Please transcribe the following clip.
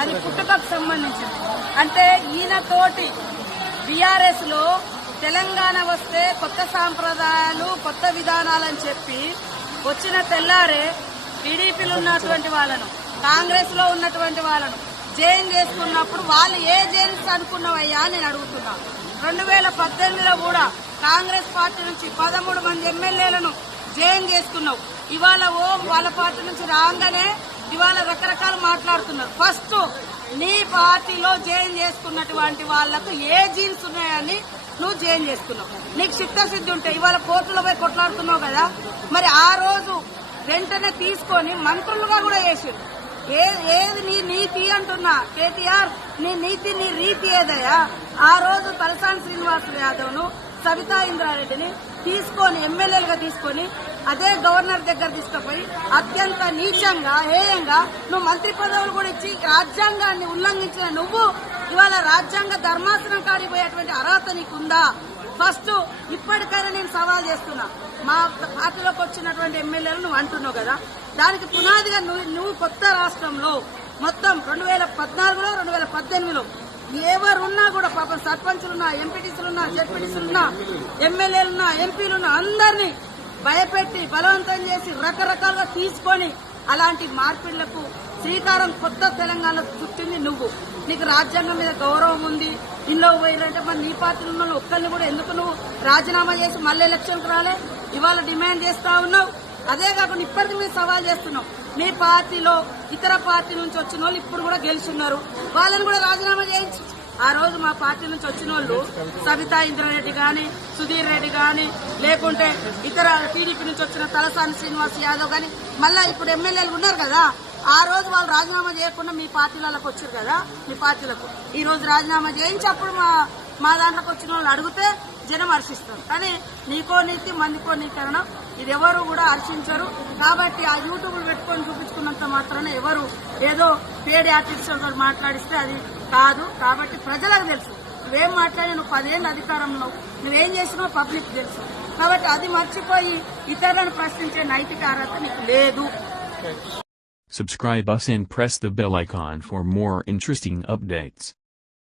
అది పుట్టుకకు సంబంధించింది. అంటే ఈయనతోటి బీఆర్ఎస్ లో తెలంగాణ వస్తే కొత్త సాంప్రదాయాలు కొత్త విధానాలని చెప్పి వచ్చిన తెల్లారే టీడీపీలో ఉన్నటువంటి వాళ్ళను కాంగ్రెస్ లో ఉన్నటువంటి వాళ్ళను జైన్ చేసుకున్నప్పుడు వాళ్ళు ఏ జైన్స్ అనుకున్నవయ్యా నేను అడుగుతున్నా. 2018లో కూడా కాంగ్రెస్ పార్టీ నుంచి 13 మంది ఎమ్మెల్యేలను జైన్ చేసుకున్నావు. ఇవాళ వాళ్ళ పార్టీ నుంచి రాగానే ఇవాళ రకరకాలు మాట్లాడుతున్నారు. ఫస్ట్ నీ పార్టీలో జైన్ చేసుకున్నటువంటి వాళ్లకు ఏ జీన్స్ ఉన్నాయని నువ్వు జైన్ చేసుకున్నావు. నీకు చిత్తశుద్ధి ఉంటే ఇవాళ కోర్టులో పోయి కొట్లాడుతున్నావు కదా, మరి ఆ రోజు వెంటనే తీసుకొని మంత్రులుగా కూడా చేసారు. ఏది నీ నీతి అంటున్నా కేటీఆర్, నీ నీతి నీ రీతి ఏదయ్యా? ఆ రోజు తలసాని శ్రీనివాస్ యాదవ్ ను సవితా ఇంద్రారెడ్డిని తీసుకొని ఎమ్మెల్యేలుగా తీసుకొని అదే గవర్నర్ దగ్గర తీసుకుపోయి అత్యంత నీచంగా హేయంగా నువ్వు మంత్రి పదవులు కూడా ఇచ్చి రాజ్యాంగాన్ని ఉల్లంఘించిన నువ్వు ఇవాళ రాజ్యాంగ ధర్మాసనం కాడిపోయేటువంటి అర్హత నీకుందా? ఫస్ట్ ఇప్పటికైనా నేను సవాల్ చేస్తున్నా. మా పార్టీలోకి వచ్చినటువంటి ఎమ్మెల్యేలు నువ్వు అంటున్నావు కదా, దానికి పునాదిగా నువ్వు కొత్త రాష్ట్రంలో మొత్తం 2014లో 2018లో ఎవరున్నా కూడా పాపం సర్పంచులున్నా, ఎంపీటీసీలున్నా, జెడ్పీటీసీలున్నా, ఎమ్మెల్యేలున్నా, ఎంపీలున్నా అందరినీ భయపెట్టి బలవంతం చేసి రకరకాలుగా తీసుకొని అలాంటి మార్పిళ్లకు శ్రీకారం కొత్త తెలంగాణ చుట్టింది నువ్వు. నీకు రాజ్యాంగం మీద గౌరవం ఉంది. ఇల్లో పోయినంటే మరి నీ పార్టీలో ఉన్న ఒక్కరిని కూడా ఎందుకు నువ్వు రాజీనామా చేసి మళ్ళీ ఎలక్షన్కి రాలే? ఇవాళ డిమాండ్ చేస్తా ఉన్నావు. అదే కాకుండా ఇప్పటికి మీరు సవాల్ చేస్తున్నావు. మీ పార్టీలో ఇతర పార్టీ నుంచి వచ్చిన వాళ్ళు ఇప్పుడు కూడా గెలుచున్నారు, వాళ్ళని కూడా రాజీనామా చేయించు. ఆ రోజు మా పార్టీ నుంచి వచ్చిన వాళ్ళు సబితా ఇంద్రారెడ్డి గాని, సుధీర్ రెడ్డి గాని, లేకుంటే ఇతర టీడీపీ నుంచి వచ్చిన తలసాని శ్రీనివాస్ యాదవ్ గాని, మళ్ళా ఇప్పుడు ఎమ్మెల్యేలు ఉన్నారు కదా, ఆ రోజు వాళ్ళు రాజీనామా చేయకుండా మీ పార్టీలకు వచ్చారు కదా, మీ పార్టీలకు ఈ రోజు రాజీనామా చేయించి అప్పుడు మా దాంట్లోకి వచ్చిన వాళ్ళు అడిగితే జనం హర్షిస్తారు. కానీ నీకో నీతి మందికో నీకరణం ఇది ఎవరు కూడా హర్షించరు. కాబట్టి ఆ యూట్యూబ్లు పెట్టుకొని చూపించుకున్నంత మాత్రాన ఎవరు ఏదో పేడి ఆర్టిస్టులతో మాట్లాడిస్తే అది కాదు. కాబట్టి ప్రజలకు తెలుసు నువ్వేం మాట్లాడి, నువ్వు 10 ఏళ్ళ అధికారంలో నువ్వేం చేసినావు పబ్లిక్ తెలుసు. కాబట్టి అది మర్చిపోయి ఇతరులను ప్రశ్నించే నైతిక అర్హత నీకు లేదు. Subscribe us and press the bell icon for more interesting updates.